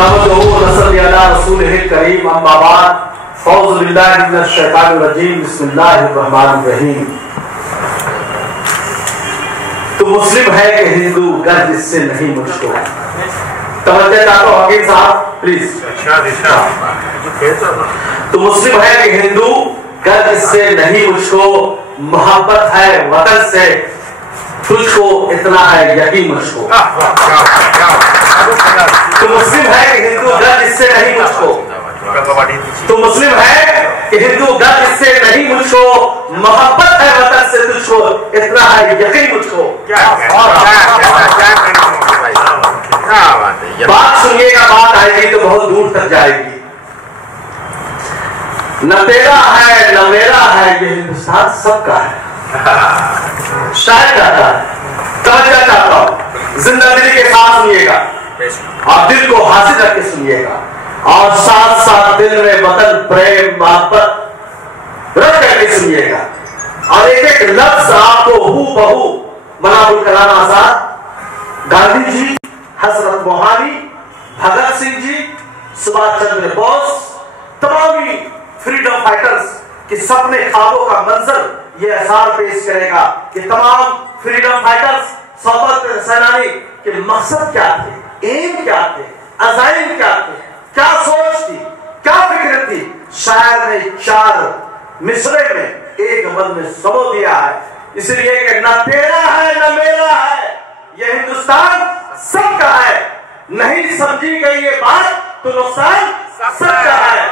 नहमदुहु व नसल्ली अला रसूलिहिल करीम अम्मा बाद फ़ौज़ु बिल्लाहि मिनश शैतानिर रजीम बिस्मिल्लाहिर रहमानिर रहीम। तो मुस्लिम है कि हिंदू गर्ज इससे नहीं मुझको। तवज्जो चाहता हूं हकीम साहब प्लीज। तो मुस्लिम है कि हिंदू गर्ज इससे नहीं मुझको, मोहब्बत है वतन से तुझको इतना है यकीन मुझको। तो मुस्लिम है कि हिंदू गर्ज इससे नहीं मुझको, तो मुस्लिम है कि हिंदू गर्ज इससे नहीं मुझको, मोहब्बत है वतन से तुझको इतना है यकीन मुझको। बात सुनिएगा, बात आएगी तो बहुत दूर तक जाएगी। न तेरा है न मेरा है, ये हिंदुस्तान सबका है। शायद चाहता है, तवज्जो चाहता हूं, जिंदा दिली के साथ सुनिएगा और दिल को हासिल करके सुनिएगा और साथ साथ दिल में वतन प्रेम मोहब्बत रख करके सुनिएगा और एक एक लफ्ज आपको हूबहू मनाबुल कलाम आजाद, गांधी जी, हजरत मोहानी, भगत सिंह जी, सुभाष चंद्र बोस, तमाम फ्रीडम फाइटर्स के सपने ख्वाबों का मंजर ये असार पेश करेगा कि तमाम फ्रीडम फाइटर्स, स्वतंत्रता सेनानी के मकसद क्या थे, एम क्या थे, अज़ाइम क्या थे, क्या सोच थी, क्या फिक्र थी। शायर ने 4 मिसरे में एक अमल में समो दिया है। इसलिए कि न तेरा है न मेरा है, यह हिंदुस्तान सबका है। नहीं समझी गई ये बात तो नुकसान सबका है।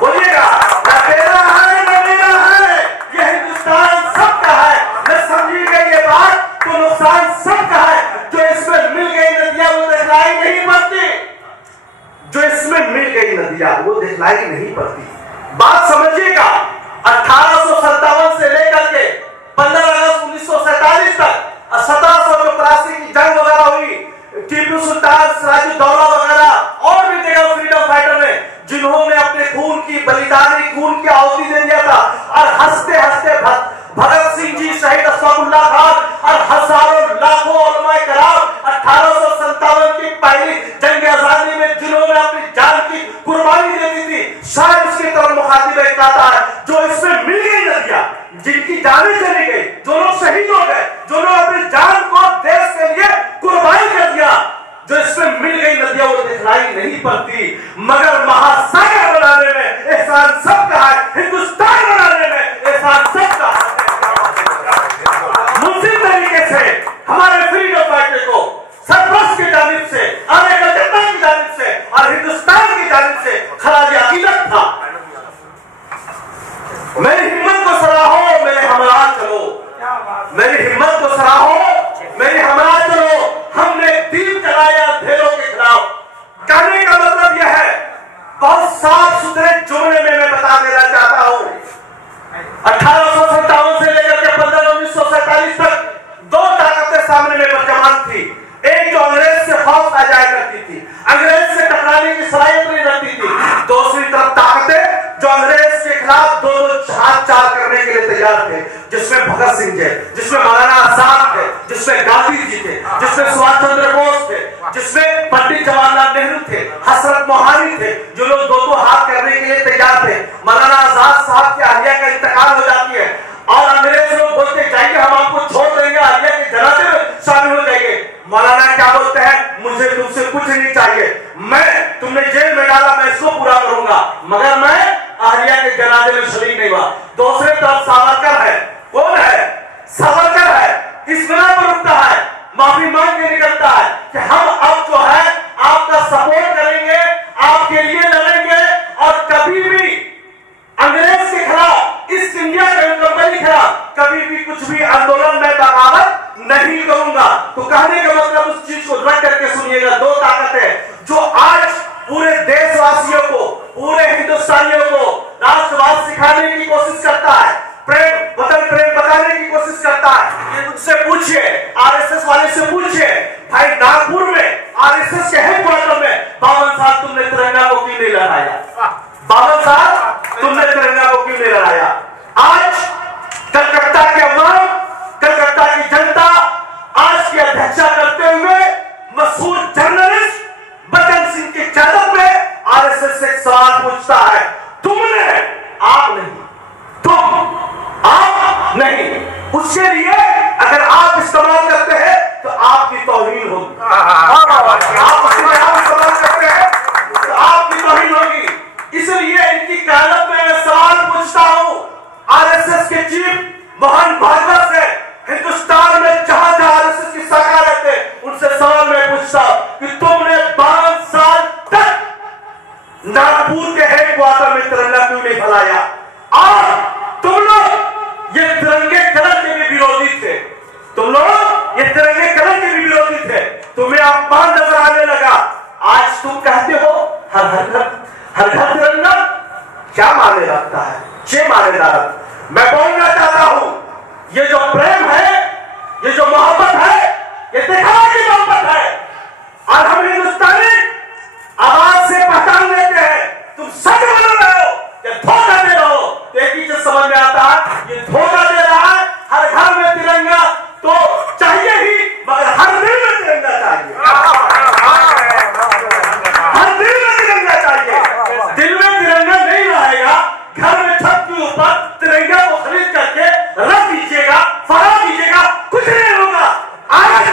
बोलिएगा, न तेरा है न मेरा है, यह हिंदुस्तान सबका है। न समझी गई ये बात तो नुकसान सबका है। जो इसमें मिल गई नदियां वो दिखलाई नहीं पड़ती, जो इसमें मिल गई नदियां वो दिखलाई नहीं पड़ती। बात समझिएगा, 1857 से लेकर के 15 अगस्त 1947 तक 1784 की जंग वगैरह हुई, टीपू सुल्तान, सिराजुद्दौला वगैरह और भी जगह फ्रीडम फाइटर ने जिन्होंने अपने खून की बलिदानी, खून की आहुति दे दिया था और हंसते हंसते भगत सिंह जी, शहीद अशफाकुल्लाह खान और हजारों लाखों उलमाए कराम 1857 की पहली जंग आजादी में जिन्होंने अपनी जान की कुर्बानी दे दी थी, शायद उसकी तरफ मुखातिब कहता है जो इसमें मिल गई नदियां, जिनकी जानें चली गई, जो लोग शहीद हो गए, जो लोग अपनी जान को देश के लिए कुर्बानी कर दिया, जो इसमें मिल गई नदियां वो दिखलाई नहीं पड़ती। मगर महासागर बनाने में एहसान सबका है, हिंदुस्तान बनाने में एहसान सबका है। मुस्लिम तरीके से हमारे फ्रीडम फाइटर को सरपरस्त की जानिब से, अमेरिका जनता की जानिब से और हिंदुस्तान की जानिब से खराज अकीदत था। मेरी हिम्मत को सराहो, मेरे हमरा चलो, मेरी हिम्मत को सराहो, मेरी हमरा चलो। हमने दीप जलाया अंधेरों के खिलाफ। कहने का मतलब यह है, बहुत साफ सुथरे जुमले में मैं बता देना चाहता हूं, 1857 से लेकर के 1947 तक 2 ताकतें सामने में बरकमान थी। एक जो अंग्रेज से खौफ आ जाया करती थी, अंग्रेज से टकराने की सलाहियत नहीं रखती थी। दूसरी तरफ ताकतें जो अंग्रेज के खिलाफ दो हाथ चाल करने के लिए तैयार थे, जिसमें भगत सिंह थे, जिसमें मौलाना आजाद थे, जिसमें गांधी जी थे, जिसमें सुभाष चंद्र बोस थे, जिसमें पंडित जवाहरलाल नेहरू थे, हजरत मोहानी थे, जो लोग 2 हाथ करने के लिए तैयार थे। मौलाना आजाद साहब की अहलिया का इंतकाल हो जाती है और अंग्रेज लोग बोलते जाइए हम आपको छोड़ देंगे, अहलिया के जनाजे में शामिल हो जाइए। मौलाना क्या बोलते हैं, मुझे तुमसे कुछ नहीं चाहिए, मैं तुमने जेल में डाला मैं इसको पूरा करूंगा, मगर मैं अहलिया के जनाजे में शरीक नहीं हुआ। दूसरे तरफ सावरकर है, कौन है, सावरकर है, इस बिना पर रुकता है, माफी मांग के निकलता है कि हम अब जो है आपका सपोर्ट करेंगे, आपके लिए लड़ेंगे और कभी भी अंग्रेज के खिलाफ, इस इंडिया के कंपनी के खिलाफ कभी भी कुछ भी आंदोलन में बगावत नहीं करूंगा। तो कहने का मतलब उस चीज को रख करके सुनिएगा, 2 ताकतें जो आज पूरे देशवासियों को, पूरे हिंदुस्तानियों को राष्ट्रवाद सिखाने की कोशिश करता है, प्रेम, वतन प्रेम बताने की कोशिश करता है। ये मुझसे पूछिए, आरएसएस वाले से पूछिए, भाई नागपुर में आरएसएस के हेडक्वार्टर में बावन साहब तुमने तिरंगा को क्यों नहीं लहराया? बावन साहब तुमने तिरंगा को क्यों नहीं लहराया? आज कलकत्ता के अवाम, कलकत्ता की जनता आज की अध्यक्षता करते हुए मशहूर जर्नलिस्ट बचन सिंह के नहीं फैलाया। और तुम लोग ये तिरंगे कलर के भी विरोधी थे, तुम लोग ये तिरंगे कलर के भी विरोधी थे, तुम्हें अपमान नजर आने लगा। आज तुम कहते हो हर घर तिरंगा, क्या माने रखता है? ये मानेदार। मैं बोलना चाहता हूं, ये जो प्रेम है, ये जो मोहब्बत है, ये दिखावा की मोहब्बत है। और हम हिंदुस्तानी आवाज से पहचान लेते हैं तुम सच बोल रहे हो या धोखा दे रहे हो। तो एक ही चीज समझ में आता है, ये धोखा दे रहा है। हर घर में तिरंगा तो चाहिए ही, मगर हर दिल में तिरंगा चाहिए, हर दिल में तिरंगा चाहिए। दिल में तिरंगा नहीं रहेगा, घर में छत के ऊपर तिरंगा को खरीद करके रख दीजिएगा, फहरा दीजिएगा, कुछ नहीं होगा। आज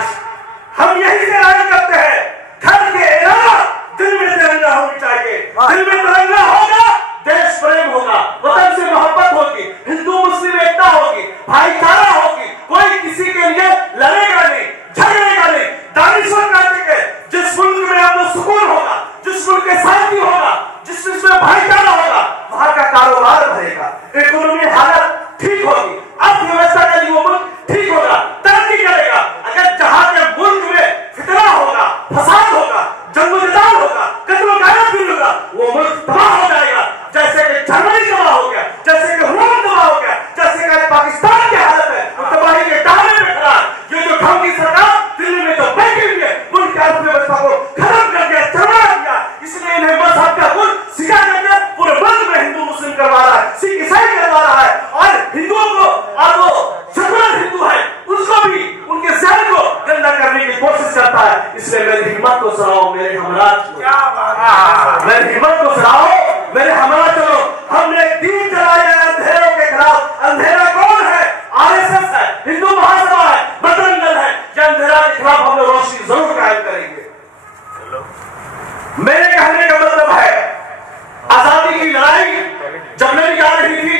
हम यही से राय करते हैं, घर के अलावा दिल में तिरंगा होनी चाहिए। दिल में तिरंगा होगा, देश प्रेम होगा, वतन से मोहब्बत होगी, हिंदू मुस्लिम एकता होगी, भाईचारा होगी, कोई किसी के लिए लड़ेगा नहीं, झगड़ेगा नहीं। दानिश्वर कहते हैं जिस मुल्क में आपको सुकून होगा, जिस मुल्क में शांति होगा, जिस मुल्क में भाईचारा होगा, वहां का कारोबार बढ़ेगा, इकोनॉमी हालत ठीक होगी, अर्थव्यवस्था का लिए मुल्क ठीक होगा, तरक्की करेगा। अगर जहां के मुल्क में फितना होगा, फसाद होगा, जंग-जंजाल होगा, कत्ल-गायब भी होगा, वो मुल्क तबाह हो जाएगा। जैसे कि जर्मनी तबाह हो गया, जैसे कि रोम तबाह हो गया, जैसे कि पाकिस्तान की हालत है, वो तबाही के दायरे में खड़ा है। ये जो ढंग की सरकार दिल्ली में जो बैठी हुई है, मुल्क की अर्थव्यवस्था को खत्म कर दिया, चरमरा दिया। इसलिए इन्हें मजहब का गुण सिखा करके पूरे मुल्क में हिंदू मुस्लिम करवा रहा है, सिख ईसाई करवा रहा है। और हिंदुओं को, और वो सेकुलर हिंदू है, उसको भी उनके जहन को गंदा करने की कोशिश करता है। इसलिए मेरी हिम्मत को सराहो, मेरे हमराज को, मेरी हिम्मत को सराहो, मेरे हमरा चलो। हमने दीन जलाया अंधेरों के खिलाफ। अंधेरा कौन है? आरएसएस है, हिंदू महासभा है, बजरंग दल है। ये अंधेरा के खिलाफ हम लोग रोशनी जरूर कायम करेंगे। मेरे कहने का मतलब है, आजादी की लड़ाई जब लड़ी जा रही थी,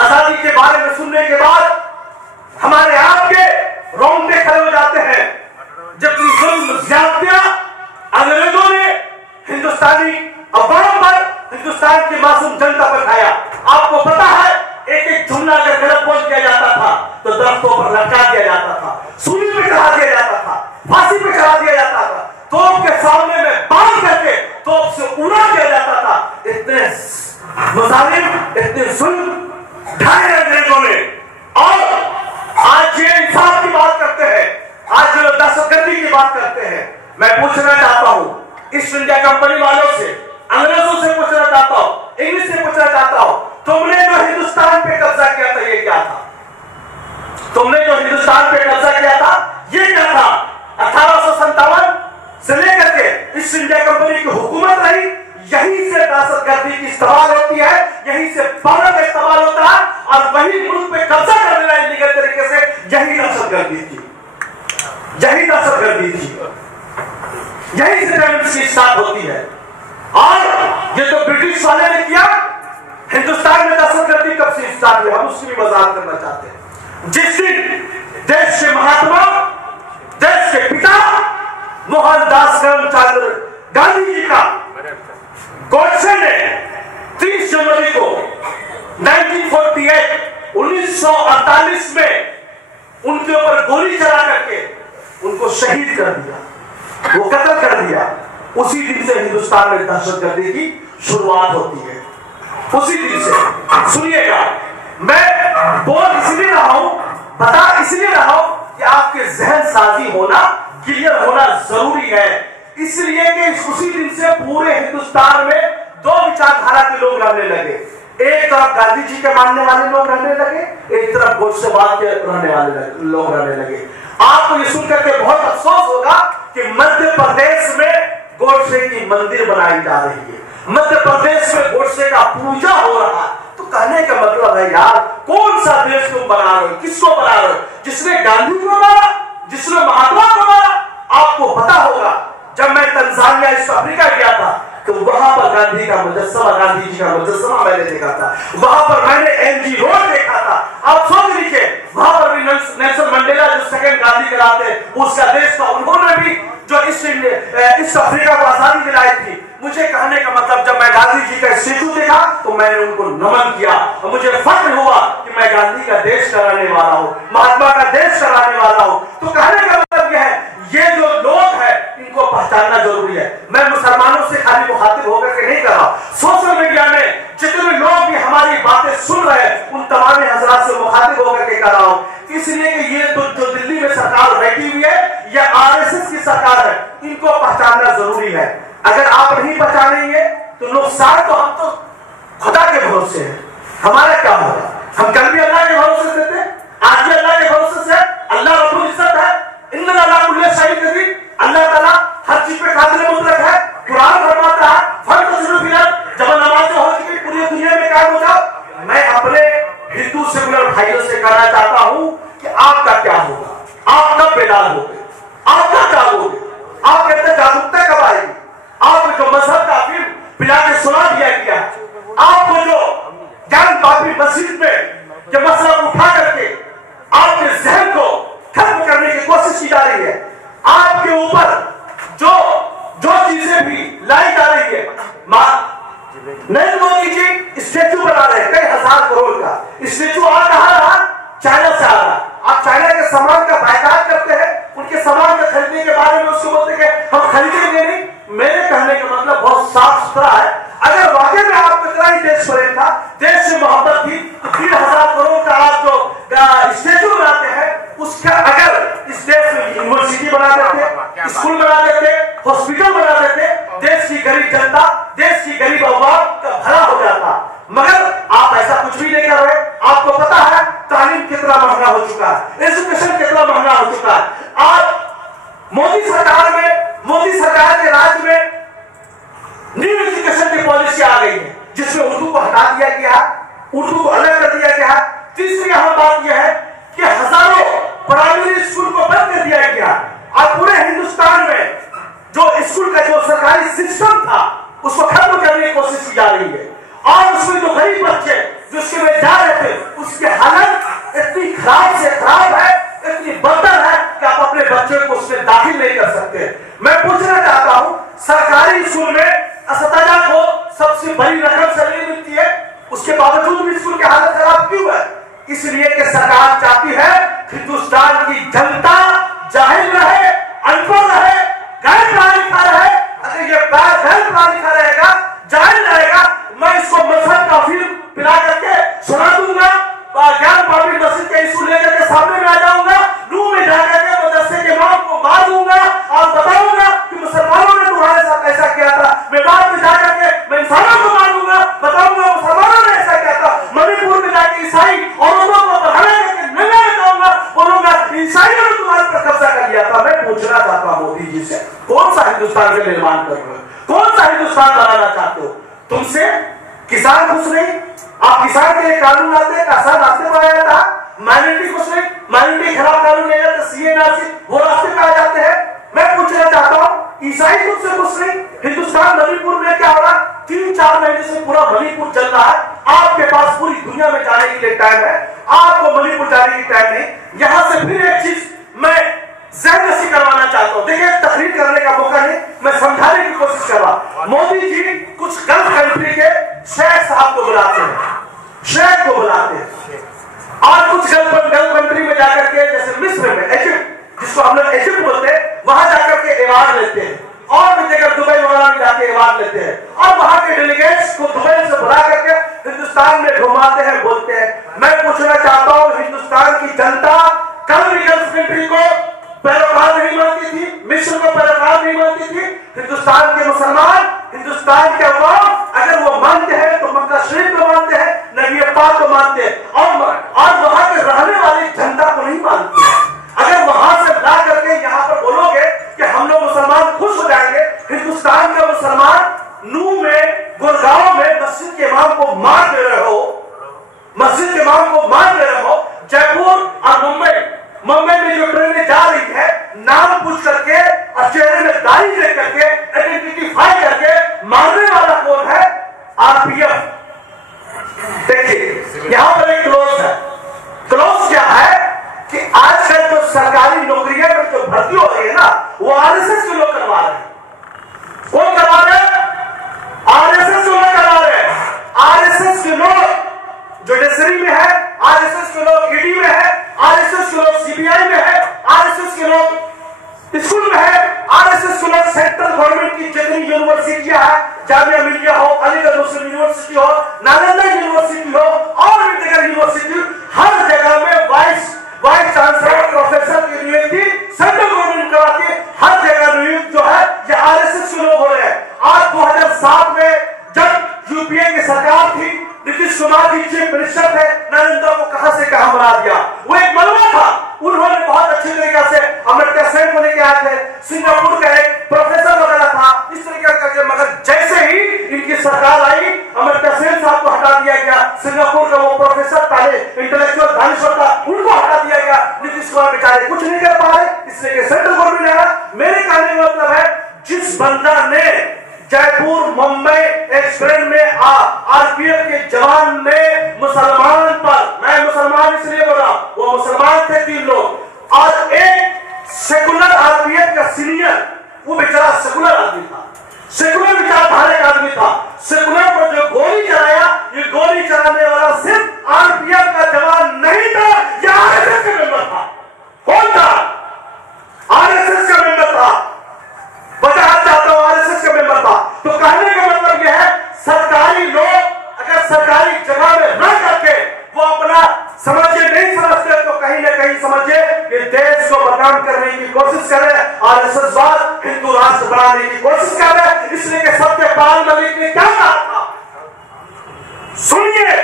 आजादी के बारे में सुनने के बाद हमारे आपके रोंगटे खड़े हो जाते हैं। जबकि जुल्म ज्यादतियां अंग्रेजों ने हिंदुस्तानी अवाम पर, हिंदुस्तान की मासूम जनता पर खाया। आपको पता है, एक एक जुमला अगर गलत बोल किया जाता था तो दरख्तों पर लटका दिया जाता था, सूली पे चढ़ा दिया जाता था, फांसी पे चढ़ा दिया जाता था, तोप के सामने में बांध करके तोप से उड़ा दिया जाता था। इतने मुजालिम, इतने जुल्म ढाए अंग्रेजों ने। और आज ये इंसाफ की बात करते हैं, आज जो दहशतगर्दी की बात करते हैं। मैं पूछना चाहता हूं ईस्ट इंडिया कंपनी वालों से, अंग्रेजों से पूछना चाहता हूं, इंग्लिश से पूछना चाहता हूं, तुमने जो हिंदुस्तान पे कब्जा किया था ये क्या था? तुमने जो हिंदुस्तान पे कब्जा किया था ये क्या था? 1857 से लेकर के ईस्ट इंडिया कंपनी की हुकूमत रही। यहीं से दहशतगर्दी की इस्तेमाल होती है, यहीं से बम का इस्तेमाल होता है, और वही मुल्क पे कब्जा कर लेना इलीगल तरीके से, यही दहशतगर्दी थी, यही दहशतगर्दी थी, यही से टेररिज्म की स्टार्ट होती है। और ये तो ब्रिटिश वाले ने किया, हिंदुस्तान में दहशतगर्दी कब से स्टार्ट हुई, हम उसकी भी वजाहत करना चाहते हैं। जिस दिन देश के महात्मा, देश के पिता मोहनदास करमचंद गांधी जी का गोडसे ने 30 जनवरी को 1948 में उनके ऊपर गोली चला करके उनको शहीद कर दिया, वो कत्ल कर दिया। उसी दिन से हिंदुस्तान में दहशतगर्दी की शुरुआत होती है, उसी दिन से। सुनिएगा, मैं बोल इसलिए रहा हूं, बता इसलिए रहा हूं कि आपके जहन साजी होना, क्लियर होना जरूरी है। इसलिए कि उसी दिन से पूरे हिंदुस्तान में दो विचारधारा के लोग रहने लगे। एक तरफ गांधी जी के मानने वाले लोग रहने लगे, एक तरफ गोडसेवाद के रहने वाले लोग रहने लगे। आपको ये सुनकर के बहुत अफसोस होगा कि मध्य प्रदेश में गोडसे की मंदिर बनाई जा रही है, मध्य प्रदेश में गोडसे का पूजा हो रहा है। तो कहने का मतलब है यार, कौन सा देश तुम बना रहे हो, किसको बना रहे हो? जिसने गांधी को मारा, जिसने महात्मा को मारा। आपको पता होगा, जब मैं तंजानिया ईस्ट अफ्रीका गया था तो वहां पर गांधी का मुजस्समा, गांधी जी का मुजस्समा मैंने देखा था। वहां पर मैंने एमजी रोड देखा था। आप सोच लीजिए, वहां पर भी नेल्सन मंडेला जो सेकंड गांधी कहलाते हैं, उसका देश था, उन्होंने भी जो ईस्ट अफ्रीका को आजादी दिलाई थी। मुझे कहने का मतलब, जब मैं गांधी जी का स्टेचू देखा तो मैंने उनको नमन किया और मुझे फख्र हुआ कि मैं गांधी का देश कराने वाला हूं, महात्मा का देश कराने वाला हूं। तो कहने का मतलब यह है, ये जो लोग हैं इनको पहचानना जरूरी है। मैं मुसलमानों से खाली मुखातिब होकर के नहीं कर रहा, सोशल मीडिया में जितने लोग भी हमारी बातें सुन रहे हैं उन तमाम हजरात से मुखातिब होकर के कर रहा हूं, इसलिए कि ये जो दिल्ली में सरकार बैठी हुई है यह आरएसएस की सरकार है, इनको पहचानना जरूरी है। अगर आप नहीं पहचानेंगे तो नुकसान तो हम तो खुदा के भरोसे हैं, हमारा क्या होगा? हम कल भी अल्लाह के भरोसे से थे, आज भी अल्लाह के भरोसे से। अल्लाह रब्बुल इज्जत है, इन्ना अला कुल्ली शैइन कदीर, अल्लाह ताला हर चीज पे कादिर मुतलक है। कुरान फरमाता है फंतज़िरू फिल अर्ज़, जब नमाज़ें हो चुकी पूरी दुनिया में कायम हो जाओ। मैं अपने हिंदू सेकुलर भाइयों से कहना चाहता हूं कि आपका क्या होगा? आप कब बेदार होगे? आप कब जागोगे? आपके अंदर जागरूकता कब आएगी? आपको जो मजहब का फिल्म पिला के सुना दिया गया, आपको जो ज्ञान पापी मस्जिद में जो मसला उठा करके आपके जहन को खत्म करने की कोशिश की जा रही है, आपके ऊपर जो जो चीजें भी लाई जा रही है, नरेंद्र मोदी जी स्टेचू बना रहे हैं कई हजार करोड़ का, स्टेचू आ रहा चाइना से आ रहा। आप चाइना के सामान का बायकाट करते हैं, उनके सामान का खरीदने के बारे में उसको बोलते हैं हम खरीदेंगे नहीं। मेरे कहने का मतलब बहुत साफ सुथरा है। अगर वाकई में आपको इतना ही देश प्रेम था, देश से मोहब्बत थी, तो 3,000 करोड़ का आप जो स्टेचू बनाते हैं उसका अगर इस देश में यूनिवर्सिटी बना देते, स्कूल बना देते, हॉस्पिटल बना देते, देश की गरीब जनता, देश की गरीब अवाम का भला हो जाता। मगर आप ऐसा कुछ भी नहीं कर रहे। आपको पता है तालीम कितना महंगा हो चुका है, एजुकेशन कितना महंगा हो चुका है। आप मोदी सरकार के राज में न्यू एजुकेशन की पॉलिसी आ गई है जिसमें उर्दू को हटा दिया गया, उर्दू को अलग कर दिया गया। तीसरी अहम बात यह है कि हजारों प्राइमरी स्कूल को बंद कर दिया गया। अब पूरे हिंदुस्तान में जो स्कूल का जो सरकारी सिस्टम था उसको खत्म करने की कोशिश की जा रही है और उसमें जो गरीब बच्चे जो उसके में जा रहे थे उसकी हालत इतनी खराब से खराब है, इतनी बदतर है कि आप अपने बच्चे को उसमें दाखिल नहीं कर सकते। मैं पूछना चाहता हूं, सरकारी स्कूल में असतजा को सबसे बड़ी रकम सैलरी मिलती है, उसके बावजूद भी स्कूल की हालत खराब क्यों है? इसलिए कि सरकार चाहती है हिंदुस्तान की जनता जाहिल रहे, अनपढ़ रहे, गैर पढ़ा लिखा रहे। अगर ये गैर पढ़ा लिखा रहेगा, जाहिल रहेगा, मैं इसको मजहब का फिल्म पिला करके सुना दूंगा, ज्ञान पापी मस्जिद के स्कूल लेकर के सामने में आ जाऊंगा, रूम में जाकर के मदरसे के इमाम को मार दूंगा और बताऊंगा कि मुसलमानों ने तुम्हारे साथ ऐसा किया था। मैं बाद में जाकर के मैं इंसानों को मार दूंगा, बताऊंगा मुसलमानों ने ऐसा किया था। मणिपुर में जाके ईसाई औरतों को बढ़ाने करके नंगा बताऊंगा, बोलूंगा ईसाइयों ने तुम्हारे पर कब्जा कर लिया था। मैं पूछना चाहता हूं मोदी जी से, कौन सा हिंदुस्तान का निर्माण कर रहे हो? कौन सा हिंदुस्तान बनाना चाहते हो? तुमसे किसान खुश नहीं, आप किसान के लिए कानून लाते हैं, कैसा रास्ते पर आया था? माइनॉरिटी खुश नहीं, माइनॉरिटी खिलाफ कानून ले जाते, सीए नासी वो रास्ते पे आ जाते हैं। मैं पूछना चाहता हूं, ईसाई तुमसे खुश नहीं, हिंदुस्तान मणिपुर में क्या हो रहा? 3-4 महीने से पूरा मणिपुर चल रहा है। आपके पास पूरी दुनिया में जाने के लिए टाइम है, आपको मणिपुर जाने की टाइम नहीं। यहां से फिर एक चीज मैं ज़हन नशीं करवाना चाहता हूं। देखिए, तकरीर करने का मौका नहीं, मैं समझाने की कोशिश कर रहा। मोदी जी कुछ गल्फ कंट्री के शेख साहब को बुलाते हैं, शेख को बुलाते हैं, और कुछ गल्फ कंट्री में जाकर के जैसे मिस्र में, इजिप्ट जिसको हम लोग इजिप्ट बोलते हैं, वहां जाकर के अवार्ड लेते हैं, और भी जगह दुबई वगैरह में जाके अवार्ड लेते हैं, और वहां के डेलीगेट्स को दुबई से बुला करके हिंदुस्तान में घुमाते हैं, बोलते हैं। मैं पूछना चाहता हूं, हिंदुस्तान की जनता कल भी गल्फ कंट्री को पैरोकार नहीं मानती थी, मिस्र को पैरोकार नहीं मानती थी। हिंदुस्तान के मुसलमान, हिंदुस्तान के अवाम अगर वो मानते हैं तो मक्का शरीफ को मानते हैं, नबी पाक को मानते हैं, और वहां के रहने वाली जनता को नहीं मानते हैं। अगर वहां से ला करके यहाँ पर बोलोगे कि हम लोग मुसलमान खुश हो जाएंगे, हिंदुस्तान का मुसलमान नूह में, गुड़गांव में मस्जिद के इमाम को मार दे रहे हो, मस्जिद के इमाम को मार दे रहे हो। जयपुर और मुंबई में जो ट्रेनें जा रही है, नाम पूछ करके और चेहरे में दाढ़ी देख करके आइडेंटिफाई करके मारने वाला कौन है? आरपीएफ। देखिए, यहां पर एक क्लोज है। क्लोज क्या जितनी यूनिवर्सिटियां हैं, जामिया मिलिया हो, अलीगढ़ मुस्लिम यूनिवर्सिटी हो, नालंदा यूनिवर्सिटी हो और भी जगह यूनिवर्सिटी, हर जगह में वाइस चांसलर प्रोफेसर की नियुक्ति सेंट्रल गवर्नमेंट कराती है। हर जगह नियुक्त जो है ये आरएसएस के लोग हो रहे हैं। आज 2007 में जब यूपीए की सरकार थी, नीतीश कुमार जी चीफ मिनिस्टर थे, नालंदा को कहां से कहां बना दिया। वो एक मलबा था, उन्होंने बहुत अच्छी तरीके से अमृता सेन को लेके आए थे, सिंगापुर का एक प्रोफेसर वगैरह था, इस तरीके करके। मगर जैसे ही इनकी सरकार आई, अमृता सेन साहब को हटा दिया गया। सिंगापुर का वो प्रोफेसर पहले इंटेलेक्चुअल दानिश्वर था, उनको हटा दिया गया। नीतीश कुमार बेचारे कुछ नहीं कर पा रहे, इसलिए सेंट्रल गवर्नमेंट आया। मेरे कहने का मतलब है, जिस बंदा ने जयपुर मुंबई एक्सप्रेस में आरपीएफ के जवान ने मुसलमान पर, मैं मुसलमान इसलिए बोल रहा हूं, वो मुसलमान थे 3 लोग, और एक सेकुलर आरपीएफ का सीनियर, वो बेचारा सेकुलर आदमी था, सेकुलर विचारधारा का आदमी था। सेकुलर पर जो गोली चलाया, ये गोली चलाने वाला सिर्फ आरपीएफ का जवान नहीं था, ये आरएसएस का मेंबर था। कौन था? आरएसएस का मेंबर था। वजाहत चाहता हूं, आरएसएस का मेंबर था। तो कहने का मतलब यह है, सरकारी लोग अगर सरकारी जगह में न करके वो अपना समझे नहीं समझते, तो कहीं ना कहीं समझे कि देश को बदनाम करने की कोशिश कर रहे, आरएसएसवाद हिंदू राष्ट्र बनाने की कोशिश कर रहे। इसलिए कि सत्यपाल मलिक ने क्या कहा था, सुनिए,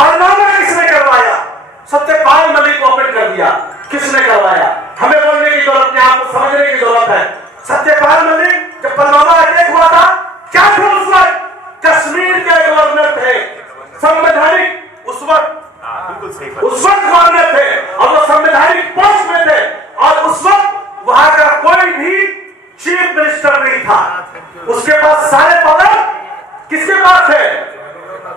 बदनामा किसने करवाया? सत्यपाल मलिक को ओपन कर दिया। किसने करवाया? हमें बोलने की जरूरत नहीं, आपको समझने की जरूरत है। सत्यपाल मलिक जब पुलवामा अटैक हुआ था, क्या थे उस वक्त? कश्मीर के गवर्नर थे, संवैधानिक उस वक्त गवर्नर थे, और वो संवैधानिक पोस्ट में थे, और उस वक्त वहां का कोई भी चीफ मिनिस्टर नहीं था। उसके पास सारे पावर किसके पास थे?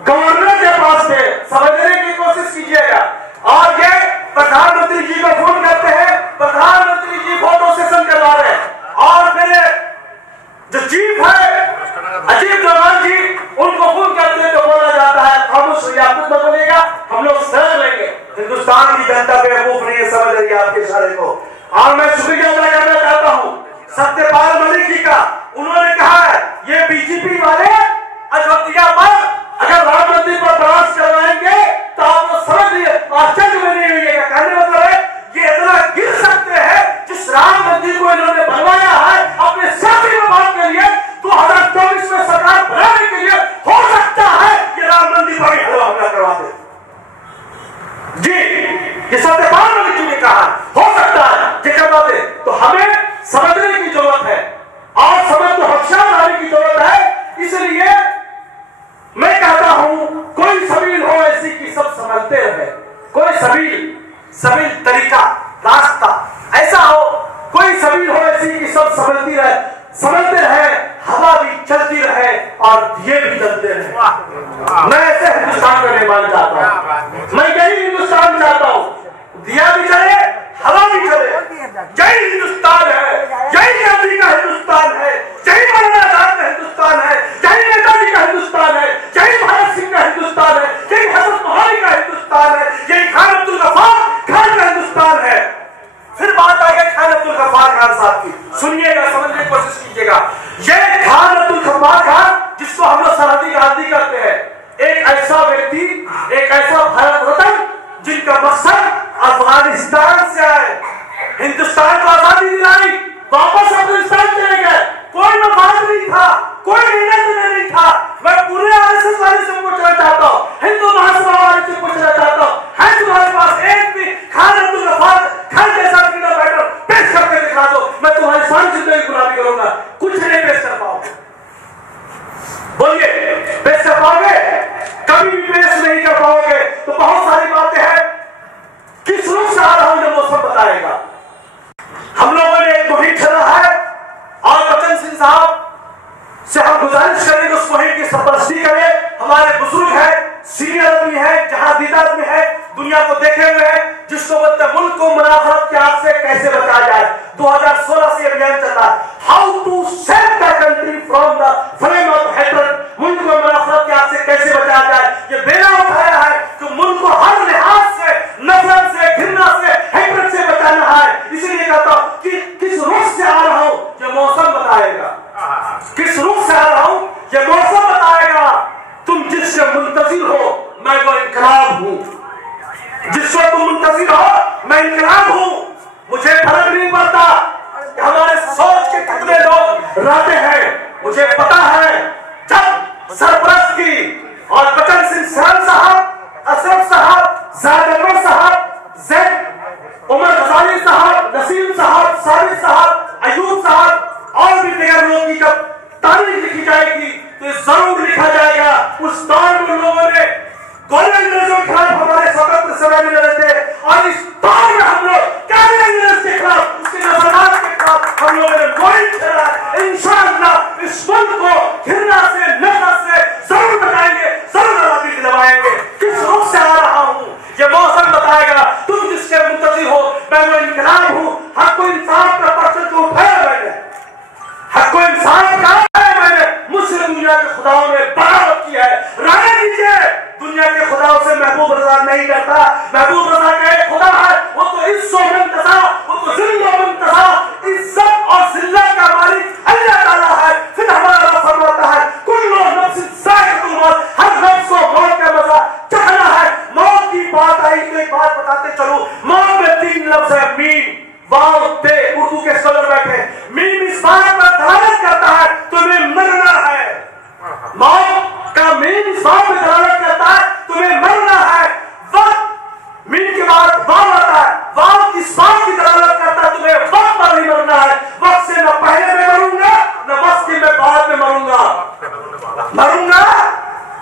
गवर्नर के पास थे। समझने की कोशिश कीजिएगा। और ये प्रधानमंत्री जी को फोन करते हैं, प्रधानमंत्री जी फोटो सेशन करवा रहे हैं, और फिर जो चीफ है अजीत डोभाल जी, उनको फोन करते हैं तो बोला जाता है खामोश रहिए, आप कुछ बोलेगा, हम लोग सह लेंगे। हिंदुस्तान की जनता बेवकूफ नहीं है, समझ रही है आपके इशारे को। और मैं शुक्रिया अदा करना चाहता हूं सत्यपाल मलिक जी का। उन्होंने कहा है, ये बीजेपी वाले अयोध्या पर अगर राम मंदिर पर प्रवास करवाएंगे तो आप लोग समझ लीजिए, आश्चर्य में नहीं होइएगा। कहने मतलब है, ये इतना गिर सकते हैं, जिस राम मंदिर को इन्होंने बनवाया है अपने साथी मफाद के लिए, 2024 में सरकार बनाने के लिए, हो सकता है कि राम मंदिर पर भी हमला करवा दे। जी, ये सत्यपाल मलिक जी ने कहा, हो सकता है ये करवा दे। तो हमें समझने की जरूरत है, और समझ को होशियार लाने की जरूरत है। इसलिए मैं कहता हूं, कोई सबील हो ऐसी कि सब समझते रहे, कोई सबील तरीका रास्ता ऐसा हो, कोई सबील हो ऐसी कि सब समझते रहे, हवा भी चलती रहे और दिए भी जलते रहे। मैं ऐसे हिंदुस्तान का निर्माण चाहता हूं, मैं यही हिंदुस्तान चाहता हूं, दिया भी चले, हवा भी चले। यही हिंदुस्तान है, यही गांधी का हिंदुस्तान है, यही मौलाना आजाद का हिंदुस्तान है, यही नेताजी का हिंदुस्तान है, यही भगत सिंह का हिंदुस्तान है, यही हजरत मोहम्मद का हिंदुस्तान है, यही खान अब्दुल गफ्फार खान का हिंदुस्तान है। फिर बात आ गई खान अब्दुल गफ्फार खान साहब की। सुनिएगा, समझने की कोशिश कीजिएगा। ये खान अब्दुल गफ्फार खान, जिसको हम लोग सरहदी गांधी कहते हैं, एक ऐसा व्यक्ति, एक ऐसा भारत रत्न जिनका मकसद अफगानिस्तान से आए, हिंदुस्तान को आजादी दिलाई, वापस अफगानिस्तान चले गए। कोई मफाद नहीं था, कोई निर्णय नहीं था। मैं पूरे आरएसएस वाले से पूछना चाहता हूं, हिंदू महासभा वाले से पूछना चाहता हूं, है तुम्हारे पास एक भी खान अब्दुल गफ्फार खान जैसा फ्रीडम फाइटर पेश करके दिखा दो, मैं तुम्हारी सारी जिंदगी गुलामी करूंगा। कुछ नहीं पेश कर पाओगे, बोलिए पेश कर पाओगे? कभी भी पेश नहीं कर पाओगे। तो बहुत सारी बातें हैं, किस रूप से आ रहा हूं ये मौसम बताएगा। हम लोगों ने एक मुहिम चला है, और बचन सिंह साहब से हम गुजारिश करेंगे उस मुहिम की सरपरस्ती करें। हमारे बुजुर्ग हैं, सीनियर आदमी है, जहादीदा आदमी है, दुनिया को देखे हुए हैं, जिसको बोलते हैं मुल्क को मुनाफरत की आग से कैसे बचाया जाए। 2016 से अभियान चल रहा है, how to save the country from the flame of hatred. मुल्क को मुनाफरत की आग से कैसे बचाया जाए, ये बेड़ा उठाया है कि मुल्क को हर लिहाज से, नफरत से, घृणा से, हेट्रेड से बचाना है। इसलिए कहता हूं कि किस रूप से आ रहा हूं ये मौसम बताएगा, किस रूप मुझे पता है जब सरपरस्त की और बचन सिंह सहल साहब, अशरफ साहब, जायद अकबर साहब, जैद उमर गजाली साहब, नसीम साहब, साबिर साहब, अयूब साहब और भी दीगर लोगों की जब तारीख लिखी जाएगी तो जरूर लिखा जाएगा उस दौर में लोगों ने गोले अंग्रेजों के खिलाफ हमारे स्वतंत्र समय में लड़े थे और इस दौर में हम लोग काले अंग्रेज के खिलाफ, उसके नजरात के खिलाफ हम लोगों ने गोली चला। इंशाअल्लाह इस मुल्क को घृणा से, नफरत से जरूर बचाएंगे, जरूर आजादी दिलवाएंगे। किस रुख से आ रहा हूँ ये मौसम बताएगा। तुम जिसके मुंतज़िर हो, मैं वो इनकलाब हूँ। हक को इंसाफ का पर्चम जो उठाया मैंने, हक को इंसाफ का मैंने, मुझसे दुनिया के खुदाओं ने बगावत की है। राय दीजिए, दुनिया के खुदाओं से महबूब रजा नहीं करता। महबूब रजा का एक खुदा है, वो तो इज्जो मुंतज़ा, वो तो जिल्लो मुंतज़ा, इज्जत और जिल्लत का मालिक अल्लाह ताला है। फिर हमारा रब फरमाता है कुल्लु नफ्सिन ज़ाइक़तुल मौत, हर नफ्स को मौत का मजा चखना है। मौत की बात आई तो एक बात बताते चलो। मौत में 3 लफ्ज है, मीम, वाव, ते। उर्दू के स्कॉलर बैठे। मीम इस बात पर दलालत करता है तुम्हें मरना है। मौत का मीम इस बात पर दलालत करता है तुम्हें मरना है। वक्त मीम के बाद वाव आता है, वाव इस बात की दलालत करता है तुम्हें वक्त पर नहीं मरना है। वक्त से न पहले में मरूंगा न वक्त के मैं बाद में मरूंगा।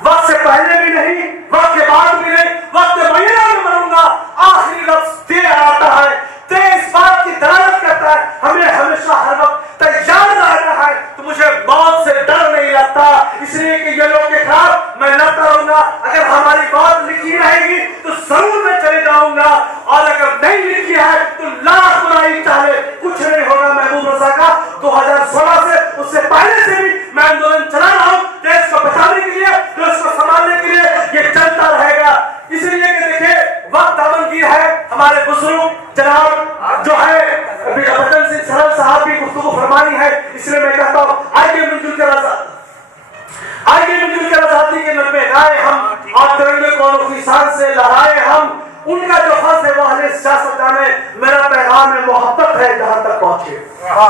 वक्त से पहले भी नहीं, वक्त के बाद भी नहीं, वक्त महीना में मरूंगा। आखिरी लफ्ज ते आता है। ते इस बात की दलालत करता है हमें हमेशा हर वक्त तैयार रहना है। तो मुझे मौत से डर नहीं लगता, इसलिए कि ये लोग के खिलाफ मैं लड़ता रहूंगा। अगर हमारी बात लिखी रहेगी तो जरूर मैं चले जाऊंगा, और अगर नहीं लिखी है तो लाख बुराई चाहे कुछ नहीं होगा। महबूब रजा का 2016 से, उससे पहले से भी मैं आंदोलन चला रहा हूं देश को बचाने के लिए, देश को संभालने के लिए। ये चलता रहेगा, इसलिए कि देखिए वक्त दामनगीर है। हमारे बुजुर्ग जनाब जो है बचन सिंह सहल साहब भी गुफ्तगू फरमानी है, इसलिए मैं कहता हूँ आइए मिलजुल कर आजादी के नगमे गाए हम और तिरंगे को अनोखी शान से लहराए हम। उनका जो फर्ज है वो अहले सियासत जाने। मेरा पैगाम में मोहब्बत है जहां तक पहुंचे,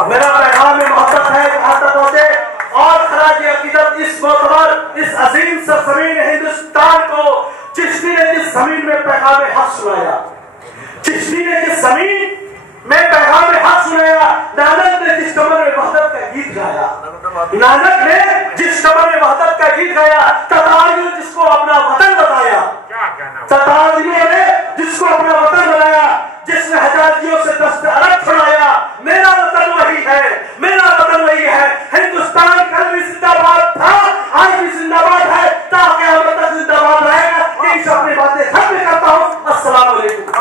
मेरा पैगाम में मोहब्बत है जहां तक पहुंचे। और खराज अकीदत इस मोतबर, इस अजीम सरजमीन हिंदुस्तान को चिश्ती ने जिस जमीन में पैगाम हक सुनाया, चिश्ती ने जिस जमीन में पैगाम हक सुनाया, नानक ने जिस कमर में वहदत का गीत गाया, नानक ने जिस कमर में वहदत का गीत गाया, ततारियों ने जिसको अपना वतन बताया, ततारियों ने जिसको अपना वतन बनाया, जिसने हजारियों से दस्त अलग छुड़ाया। मेरा वतन वही है, मेरा वतन वही है। हिंदुस्तान कल भी जिंदाबाद था, आज भी जिंदाबाद है, ताकि अब तक जिंदाबाद रहेगा। यही सब अपनी बातें खत्म करता हूँ। अस्सलाम वालेकुम।